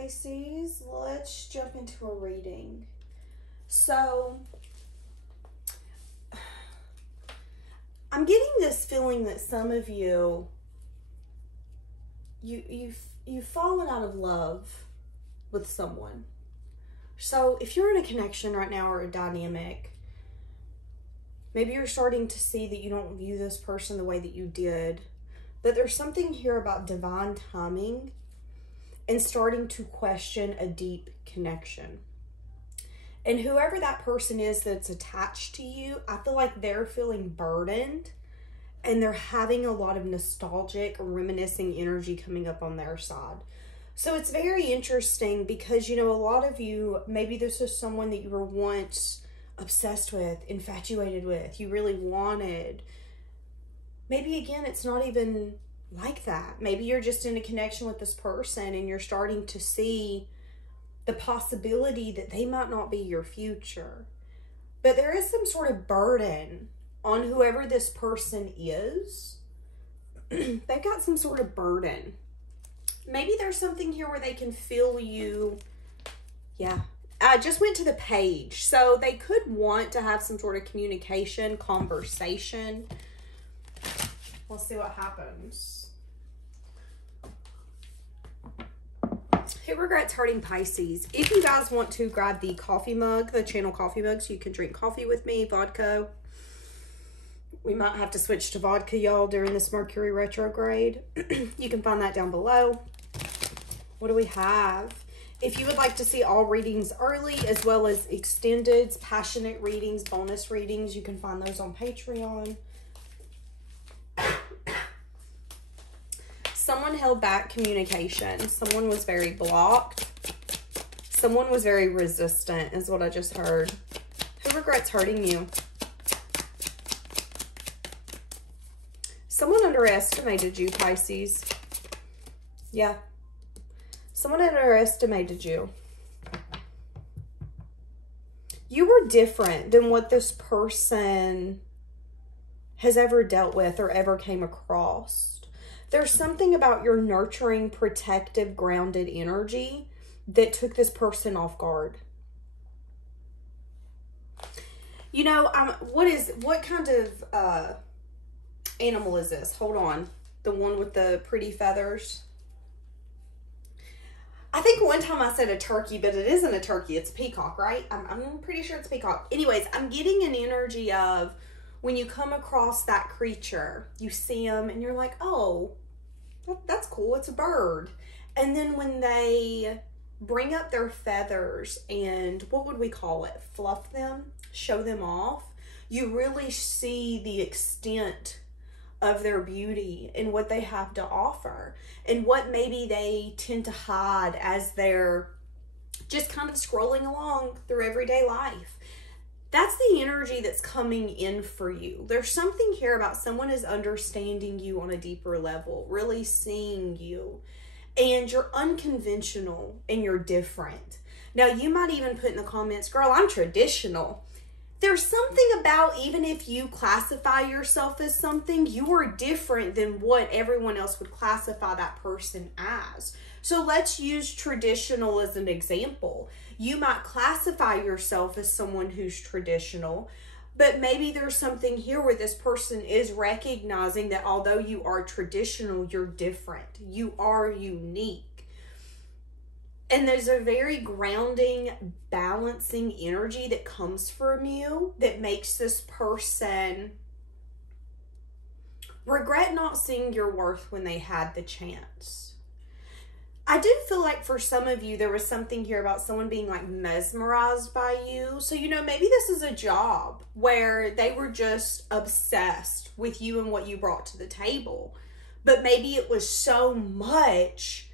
Pisces. Let's jump into a reading. So, I'm getting this feeling that some of you've fallen out of love with someone. So, if you're in a connection right now or a dynamic, maybe you're starting to see that you don't view this person the way that you did. But there's something here about divine timing and starting to question a deep connection. And whoever that person is that's attached to you, I feel like they're feeling burdened and they're having a lot of nostalgic, reminiscing energy coming up on their side. So it's very interesting because, you know, a lot of you, maybe this is someone that you were once obsessed with, infatuated with, you really wanted. Maybe again, it's not even like that. Maybe you're just in a connection with this person and you're starting to see the possibility that they might not be your future. But there is some sort of burden on whoever this person is. They've got some sort of burden. Maybe there's something here where they can feel you. Yeah. I just went to the page. So they could want to have some sort of communication, conversation. We'll see what happens. Who regrets hurting Pisces? If you guys want to grab the coffee mug, the channel coffee mug, so you can drink coffee with me, vodka. We might have to switch to vodka, y'all, during this Mercury retrograde. You can find that down below. What do we have? If you would like to see all readings early, as well as extended, passionate readings, bonus readings, you can find those on Patreon. Someone held back communication. Someone was very blocked. Someone was very resistant, is what I just heard. Who regrets hurting you? Someone underestimated you, Pisces. Yeah. Someone underestimated you. You were different than what this person has ever dealt with or ever came across. There's something about your nurturing, protective, grounded energy that took this person off guard. You know, what kind of animal is this? Hold on. The one with the pretty feathers. I think one time I said a turkey, but it isn't a turkey. It's a peacock, right? I'm pretty sure it's a peacock. Anyways, I'm getting an energy of when you come across that creature, you see them and you're like, oh, that's cool. It's a bird. And then when they bring up their feathers and what would we call it? Fluff them, show them off. You really see the extent of their beauty and what they have to offer and what maybe they tend to hide as they're just kind of scrolling along through everyday life. That's the energy that's coming in for you. There's something here about someone is understanding you on a deeper level, really seeing you. And you're unconventional and you're different. Now, you might even put in the comments, girl, I'm traditional. There's something about even if you classify yourself as something, you are different than what everyone else would classify that person as. So let's use traditional as an example. You might classify yourself as someone who's traditional, but maybe there's something here where this person is recognizing that although you are traditional, you're different. You are unique. And there's a very grounding, balancing energy that comes from you that makes this person regret not seeing your worth when they had the chance. I do feel like for some of you, there was something here about someone being like mesmerized by you. So, you know, maybe this is a job where they were just obsessed with you and what you brought to the table. But maybe it was so much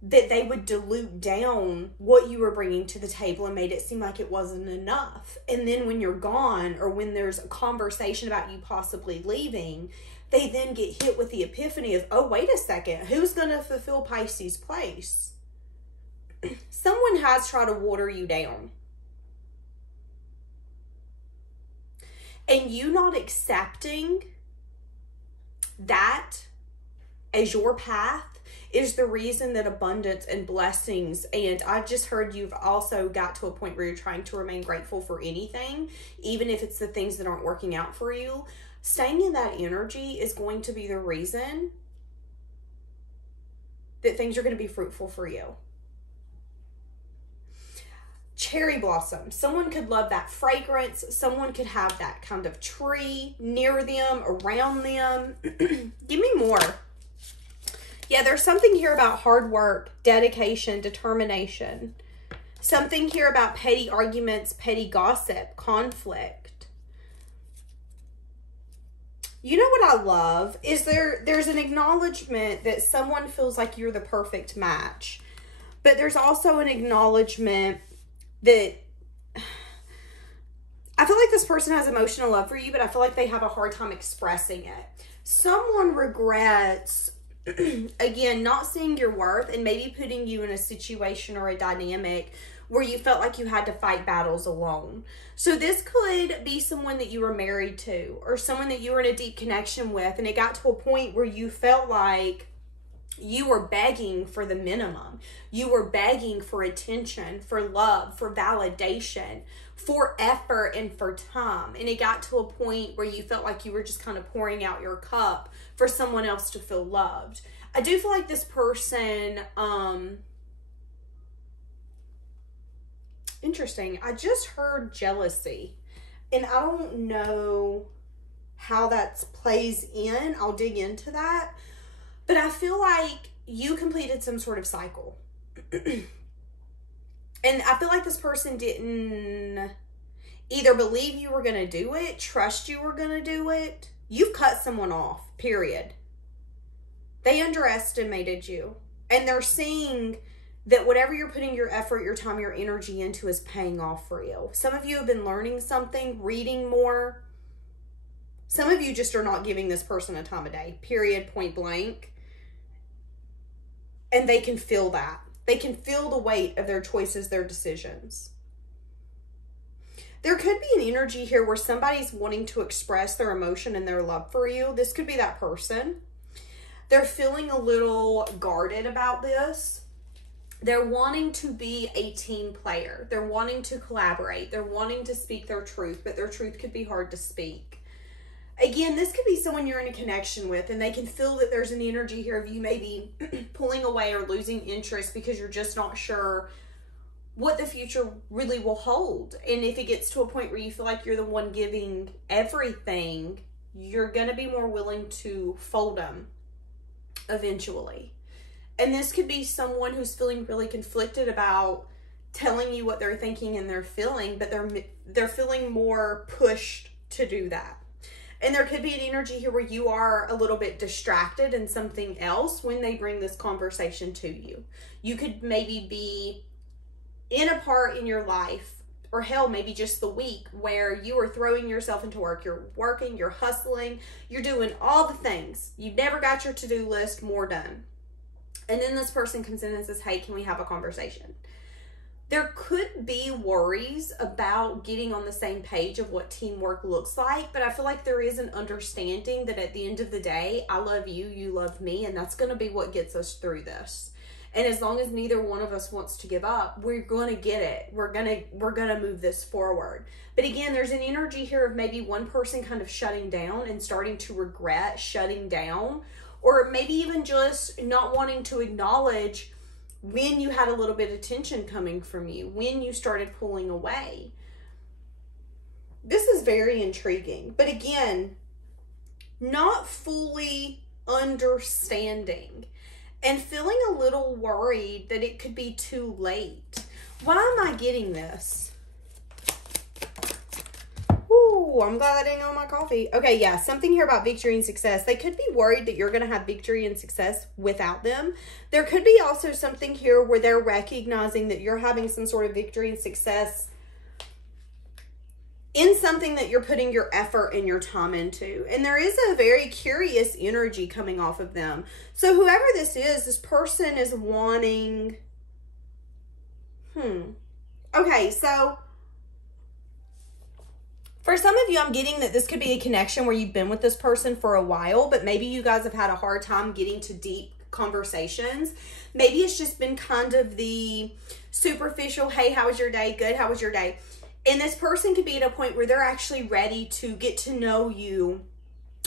that they would dilute down what you were bringing to the table and made it seem like it wasn't enough. And then when you're gone or when there's a conversation about you possibly leaving, they then get hit with the epiphany of, oh, wait a second, who's going to fulfill Pisces' place? Someone has tried to water you down. And you not accepting that as your path is the reason that abundance and blessings, and I just heard you've also got to a point where you're trying to remain grateful for anything, even if it's the things that aren't working out for you. Staying in that energy is going to be the reason that things are going to be fruitful for you. Cherry blossom. Someone could love that fragrance. Someone could have that kind of tree near them, around them. Give me more. Yeah, there's something here about hard work, dedication, determination. Something here about petty arguments, petty gossip, conflict. You know what I love is there's an acknowledgement that someone feels like you're the perfect match. But there's also an acknowledgement that I feel like this person has emotional love for you, but I feel like they have a hard time expressing it. Someone regrets, again, not seeing your worth and maybe putting you in a situation or a dynamic where you felt like you had to fight battles alone. So this could be someone that you were married to or someone that you were in a deep connection with, and it got to a point where you felt like you were begging for the minimum. You were begging for attention, for love, for validation, for effort, and for time. And it got to a point where you felt like you were just kind of pouring out your cup for someone else to feel loved. I do feel like this person, interesting. I just heard jealousy. And I don't know how that plays in. I'll dig into that. But I feel like you completed some sort of cycle. And I feel like this person didn't either believe you were going to do it, trust you were going to do it. You've cut someone off, period. They underestimated you. And they're seeing that whatever you're putting your effort, your time, your energy into is paying off for you. Some of you have been learning something, reading more. Some of you just are not giving this person a time of day, period, point blank. And they can feel that. They can feel the weight of their choices, their decisions. There could be an energy here where somebody's wanting to express their emotion and their love for you. This could be that person. They're feeling a little guarded about this. They're wanting to be a team player. They're wanting to collaborate. They're wanting to speak their truth, but their truth could be hard to speak. Again, this could be someone you're in a connection with, and they can feel that there's an energy here of you maybe pulling away or losing interest because you're just not sure what the future really will hold. And if it gets to a point where you feel like you're the one giving everything, you're going to be more willing to fold them eventually. And this could be someone who's feeling really conflicted about telling you what they're thinking and they're feeling, but they're feeling more pushed to do that. And there could be an energy here where you are a little bit distracted in something else when they bring this conversation to you. You could maybe be in a part in your life, or hell, maybe just the week, where you are throwing yourself into work. You're working, you're hustling, you're doing all the things. You've never got your to-do list more done. And then this person comes in and says, hey, can we have a conversation? There could be worries about getting on the same page of what teamwork looks like, but I feel like there is an understanding that at the end of the day, I love you, you love me, and that's going to be what gets us through this. And as long as neither one of us wants to give up, we're going to get it. We're going to move this forward. But again, there's an energy here of maybe one person kind of shutting down and starting to regret shutting down, or maybe even just not wanting to acknowledge when you had a little bit of tension coming from you, when you started pulling away. This is very intriguing. But again, not fully understanding and feeling a little worried that it could be too late. Why am I getting this? Ooh, I'm glad I didn't know my coffee. Okay, yeah, something here about victory and success. They could be worried that you're going to have victory and success without them. There could be also something here where they're recognizing that you're having some sort of victory and success in something that you're putting your effort and your time into. And there is a very curious energy coming off of them. So whoever this is, this person is wanting... Okay, so... For some of you, I'm getting that this could be a connection where you've been with this person for a while, but maybe you guys have had a hard time getting to deep conversations. Maybe it's just been kind of the superficial, hey, how was your day? Good, how was your day? And this person could be at a point where they're actually ready to get to know you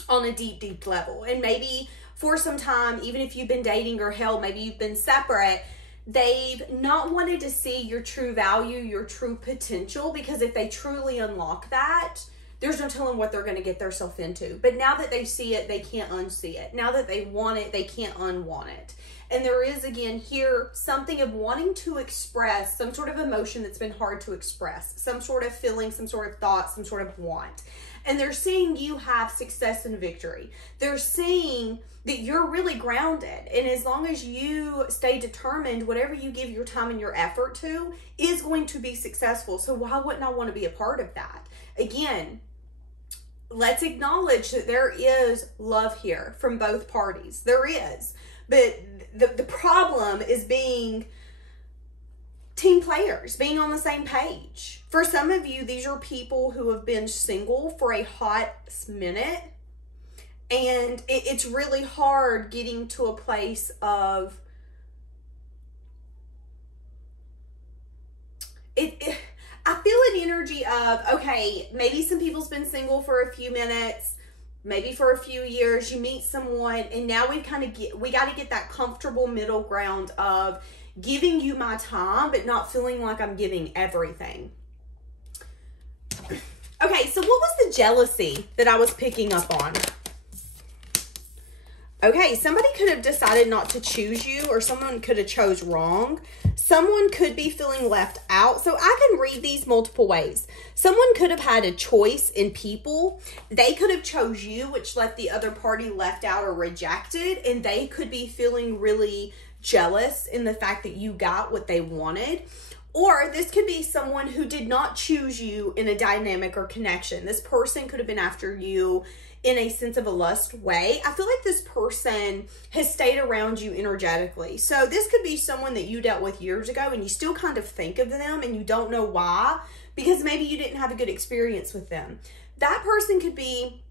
on a deep, deep level. And maybe for some time, even if you've been dating or hell, maybe you've been separate, they've not wanted to see your true value, your true potential, because if they truly unlock that, there's no telling what they're going to get themselves into. But now that they see it, they can't unsee it. Now that they want it, they can't unwant it. And there is, again, here, something of wanting to express some sort of emotion that's been hard to express, some sort of feeling, some sort of thought, some sort of want. And they're seeing you have success and victory. They're seeing that you're really grounded. And as long as you stay determined, whatever you give your time and your effort to is going to be successful. So why wouldn't I want to be a part of that? Again, let's acknowledge that there is love here from both parties. There is. But the problem is being team players, being on the same page. For some of you, these are people who have been single for a hot minute. And it's really hard getting to a place of... I feel an energy of, okay, maybe some people's been single for a few minutes, maybe for a few years, you meet someone, and now we got to get that comfortable middle ground of giving you my time, but not feeling like I'm giving everything. Okay, so what was the jealousy that I was picking up on? Okay, somebody could have decided not to choose you, or someone could have chose wrong. Someone could be feeling left out. So I can read these multiple ways. Someone could have had a choice in people. They could have chose you, which left the other party left out or rejected. And they could be feeling really jealous in the fact that you got what they wanted. Or this could be someone who did not choose you in a dynamic or connection. This person could have been after you in a sense of a lust way. I feel like this person has stayed around you energetically. So this could be someone that you dealt with years ago and you still kind of think of them and you don't know why, because maybe you didn't have a good experience with them. That person could be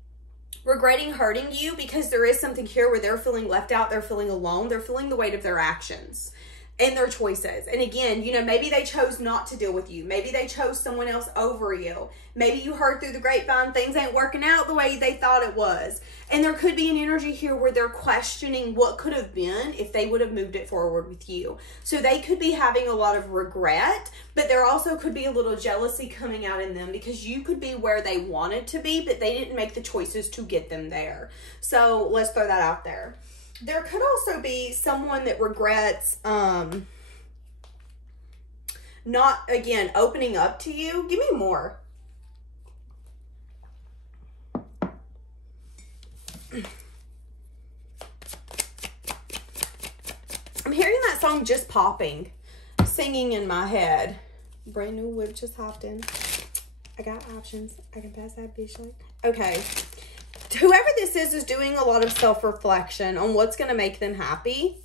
regretting hurting you because there is something here where they're feeling left out, they're feeling alone, they're feeling the weight of their actions and their choices. And again, you know, maybe they chose not to deal with you. Maybe they chose someone else over you. Maybe you heard through the grapevine things ain't working out the way they thought it was. And there could be an energy here where they're questioning what could have been if they would have moved it forward with you. So they could be having a lot of regret, but there also could be a little jealousy coming out in them because you could be where they wanted to be, but they didn't make the choices to get them there. So let's throw that out there. There could also be someone that regrets not, again, opening up to you. Give me more. I'm hearing that song Just Popping, singing in my head. Brand new whip just hopped in. I got options. I can pass that bitch like. Okay. Whoever this is doing a lot of self-reflection on what's going to make them happy.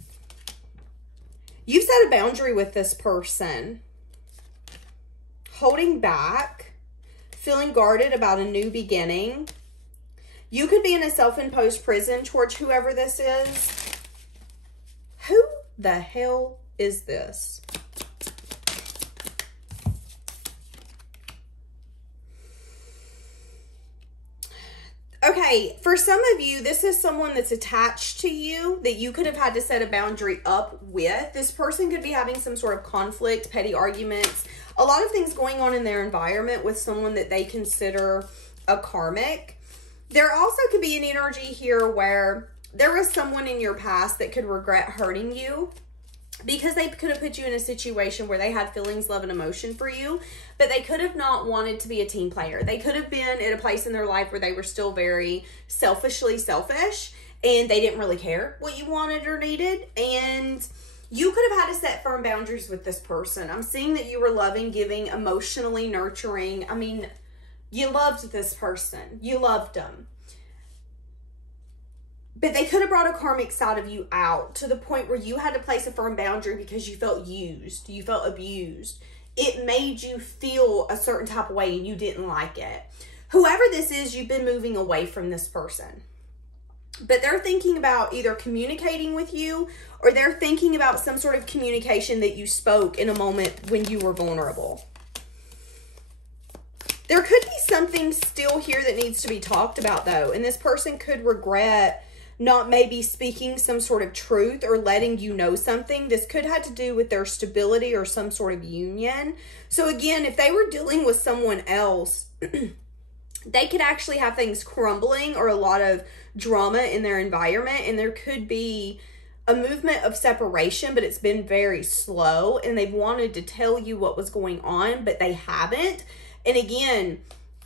You've set a boundary with this person. Holding back. Feeling guarded about a new beginning. You could be in a self-imposed prison towards whoever this is. Who the hell is this? Okay, for some of you, this is someone that's attached to you that you could have had to set a boundary up with. This person could be having some sort of conflict, petty arguments, a lot of things going on in their environment with someone that they consider a karmic. There also could be an energy here where there was someone in your past that could regret hurting you because they could have put you in a situation where they had feelings, love, and emotion for you, but they could have not wanted to be a team player. They could have been at a place in their life where they were still very selfishly selfish, and they didn't really care what you wanted or needed, and you could have had to set firm boundaries with this person. I'm seeing that you were loving, giving, emotionally nurturing. I mean, you loved this person. You loved them. But they could have brought a karmic side of you out to the point where you had to place a firm boundary because you felt used. You felt abused. It made you feel a certain type of way and you didn't like it. Whoever this is, you've been moving away from this person. But they're thinking about either communicating with you, or they're thinking about some sort of communication that you spoke in a moment when you were vulnerable. There could be something still here that needs to be talked about, though. And this person could regret not maybe speaking some sort of truth or letting you know something. This could have to do with their stability or some sort of union. So again, if they were dealing with someone else, they could actually have things crumbling or a lot of drama in their environment. And there could be a movement of separation, but it's been very slow. And they've wanted to tell you what was going on, but they haven't. And again,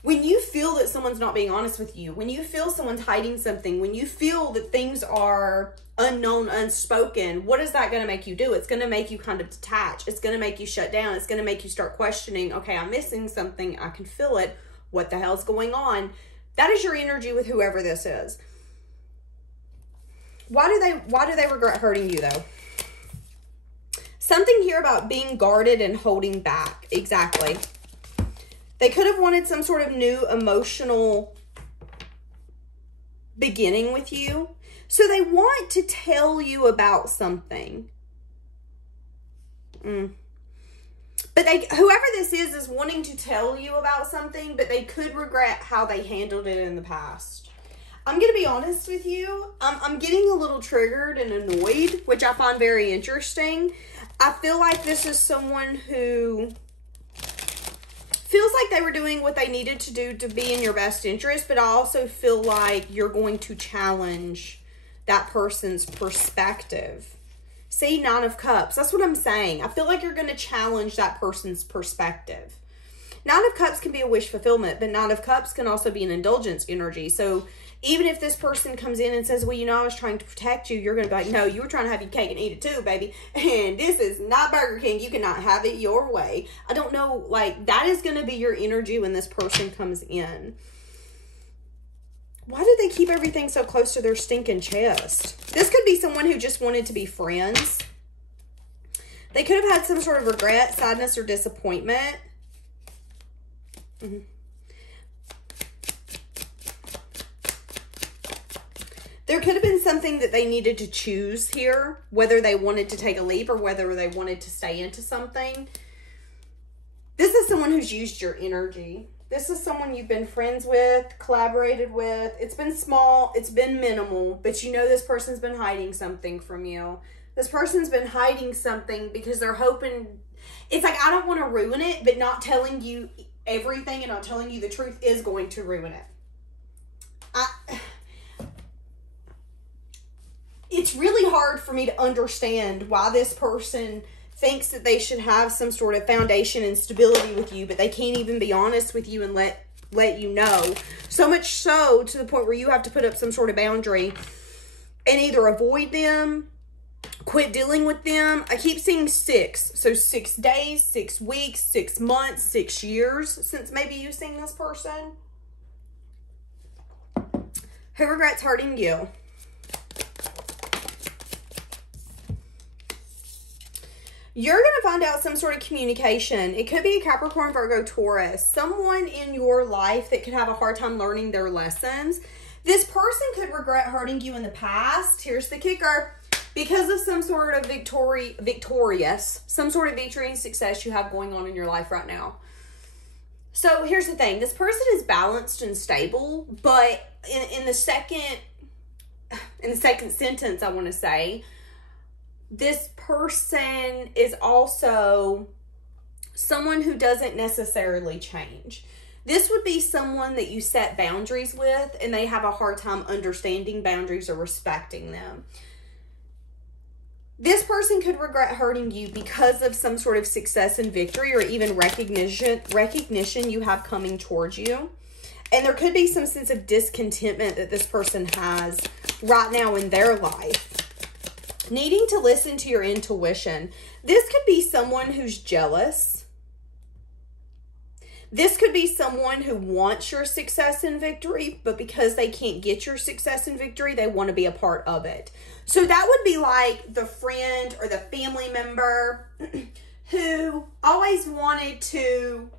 when you feel that someone's not being honest with you, when you feel someone's hiding something, when you feel that things are unknown, unspoken, what is that going to make you do? It's going to make you kind of detach. It's going to make you shut down. It's going to make you start questioning, okay, I'm missing something. I can feel it. What the hell's going on? That is your energy with whoever this is. Why do they regret hurting you, though? Something here about being guarded and holding back. Exactly. They could have wanted some sort of new emotional beginning with you. So they want to tell you about something. But whoever this is wanting to tell you about something, but they could regret how they handled it in the past. I'm going to be honest with you. I'm getting a little triggered and annoyed, which I find very interesting. I feel like this is someone who feels like they were doing what they needed to do to be in your best interest, but I also feel like you're going to challenge that person's perspective. See, 9 of Cups. That's what I'm saying. I feel like you're going to challenge that person's perspective. 9 of Cups can be a wish fulfillment, but 9 of Cups can also be an indulgence energy. So even if this person comes in and says, well, you know, I was trying to protect you, you're going to be like, no, you were trying to have your cake and eat it too, baby. And this is not Burger King. You cannot have it your way. I don't know. Like, that is going to be your energy when this person comes in. Why do they keep everything so close to their stinking chest? This could be someone who just wanted to be friends. They could have had some sort of regret, sadness, or disappointment. There could have been something that they needed to choose here, whether they wanted to take a leap or whether they wanted to stay into something. This is someone who's used your energy. This is someone you've been friends with, collaborated with. It's been small, it's been minimal, but you know this person's been hiding something from you. This person's been hiding something because they're hoping, it's like, I don't want to ruin it, but not telling you everything and not telling you the truth is going to ruin it. It's really hard for me to understand why this person thinks that they should have some sort of foundation and stability with you, but they can't even be honest with you and let you know. So much so to the point where you have to put up some sort of boundary and either avoid them, quit dealing with them. I keep seeing 6. So 6 days, 6 weeks, 6 months, 6 years since maybe you've seen this person. Who regrets hurting you? You're going to find out some sort of communication. It could be a Capricorn, Virgo, Taurus. Someone in your life that could have a hard time learning their lessons. This person could regret hurting you in the past. Here's the kicker. Because of some sort of some sort of victory and success you have going on in your life right now. So here's the thing. This person is balanced and stable, but in the second sentence, I want to say, this person is also someone who doesn't necessarily change. This would be someone that you set boundaries with and they have a hard time understanding boundaries or respecting them. This person could regret hurting you because of some sort of success and victory or even recognition you have coming towards you. And there could be some sense of discontentment that this person has right now in their life. Needing to listen to your intuition. This could be someone who's jealous. This could be someone who wants your success and victory, but because they can't get your success and victory, they want to be a part of it. So that would be like the friend or the family member who always wanted to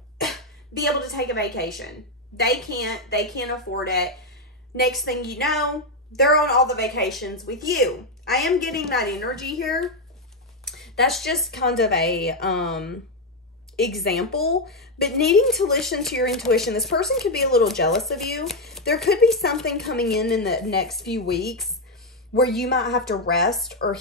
be able to take a vacation. They can't afford it. Next thing you know, they're on all the vacations with you. I am getting that energy here. That's just kind of a example, but needing to listen to your intuition. This person could be a little jealous of you. There could be something coming in the next few weeks where you might have to rest or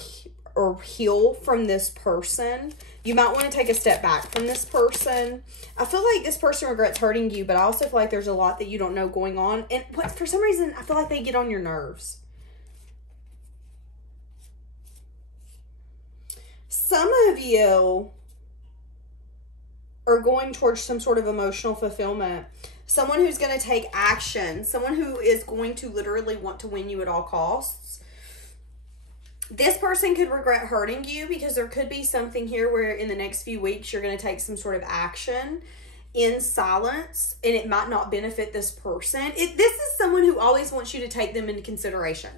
heal from this person. You might want to take a step back from this person. I feel like this person regrets hurting you, but I also feel like there's a lot that you don't know going on. And for some reason, I feel like they get on your nerves. Some of you are going towards some sort of emotional fulfillment. Someone who's going to take action. Someone who is going to literally want to win you at all costs. This person could regret hurting you because there could be something here where in the next few weeks you're going to take some sort of action in silence, and it might not benefit this person. This is someone who always wants you to take them into consideration.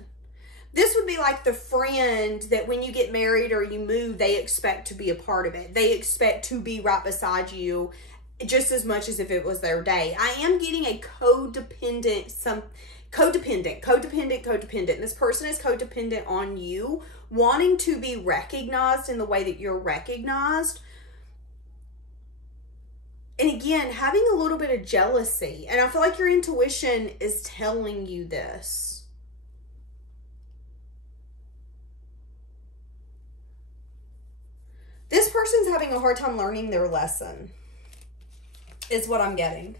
This would be like the friend that when you get married or you move, they expect to be a part of it. They expect to be right beside you just as much as if it was their day. I am getting a codependent. This person is codependent on you, wanting to be recognized in the way that you're recognized. And again, having a little bit of jealousy. And I feel like your intuition is telling you this. This person's having a hard time learning their lesson, is what I'm getting.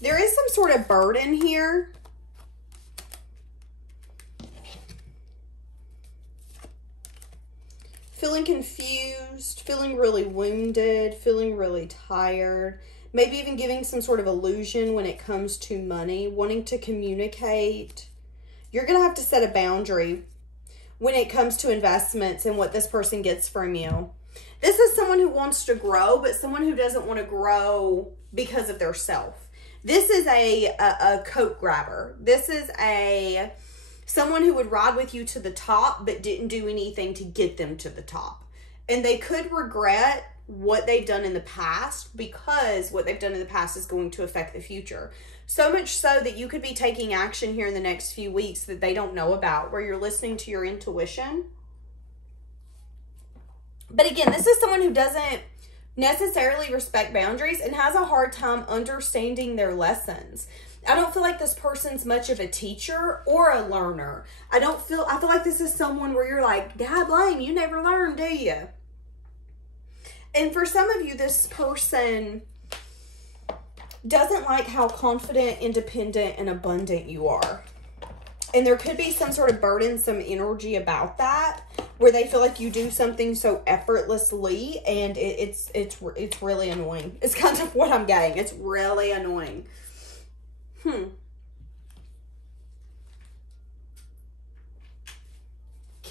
There is some sort of burden here. Feeling confused, feeling really wounded, feeling really tired. Maybe even giving some sort of illusion when it comes to money, wanting to communicate. You're going to have to set a boundary when it comes to investments and what this person gets from you. This is someone who wants to grow, but someone who doesn't want to grow because of their self. This is a coat grabber. This is someone who would ride with you to the top, but didn't do anything to get them to the top. And they could regret what they've done in the past because what they've done in the past is going to affect the future. So much so that you could be taking action here in the next few weeks that they don't know about, where you're listening to your intuition. But again, this is someone who doesn't necessarily respect boundaries and has a hard time understanding their lessons. I don't feel like this person's much of a teacher or a learner. I feel like this is someone where you're like, God blame, you never learn, do you? And for some of you, this person doesn't like how confident, independent, and abundant you are. And there could be some sort of burdensome energy about that, where they feel like you do something so effortlessly, and it's really annoying. It's kind of what I'm getting. It's really annoying. Can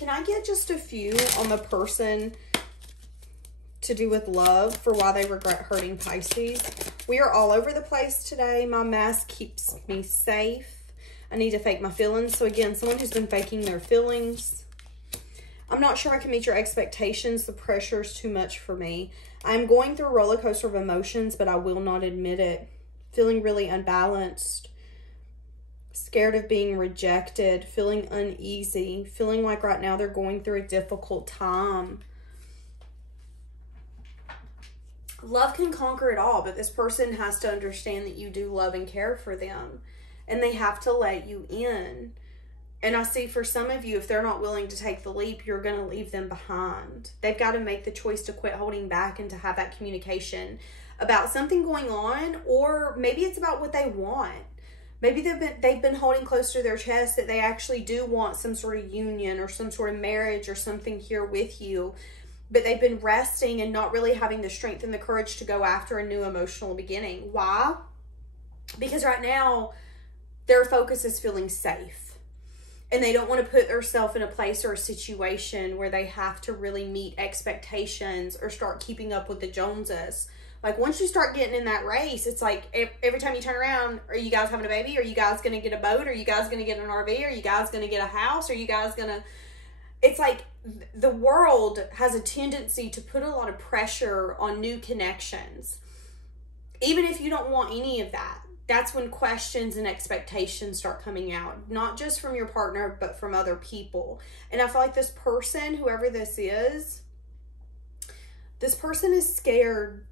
I get just a few on the person to do with love for why they regret hurting Pisces? We are all over the place today. My mask keeps me safe. I need to fake my feelings. So again, someone who's been faking their feelings. I'm not sure I can meet your expectations. The pressure is too much for me. I'm going through a roller coaster of emotions, but I will not admit it. Feeling really unbalanced. Scared of being rejected. Feeling uneasy. Feeling like right now they're going through a difficult time. Love can conquer it all, but this person has to understand that you do love and care for them, and they have to let you in. And I see for some of you, if they're not willing to take the leap, you're going to leave them behind. They've got to make the choice to quit holding back and to have that communication about something going on, or maybe it's about what they want. Maybe they've been holding close to their chest that they actually do want some sort of union or some sort of marriage or something here with you. But they've been resting and not really having the strength and the courage to go after a new emotional beginning. Why? Because right now, their focus is feeling safe. And they don't want to put themselves in a place or a situation where they have to really meet expectations or start keeping up with the Joneses. Like, once you start getting in that race, it's like every time you turn around, are you guys having a baby? Are you guys going to get a boat? Are you guys going to get an RV? Are you guys going to get a house? Are you guys going to... It's like the world has a tendency to put a lot of pressure on new connections. even if you don't want any of that, that's when questions and expectations start coming out, not just from your partner, but from other people. And I feel like this person, whoever this person is scared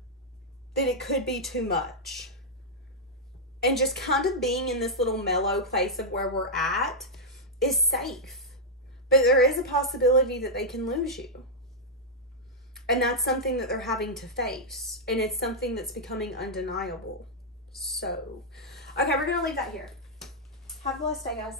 that it could be too much. And just kind of being in this little mellow place of where we're at is safe. But there is a possibility that they can lose you. And that's something that they're having to face. And it's something that's becoming undeniable. So, okay, we're going to leave that here. Have a blessed day, guys.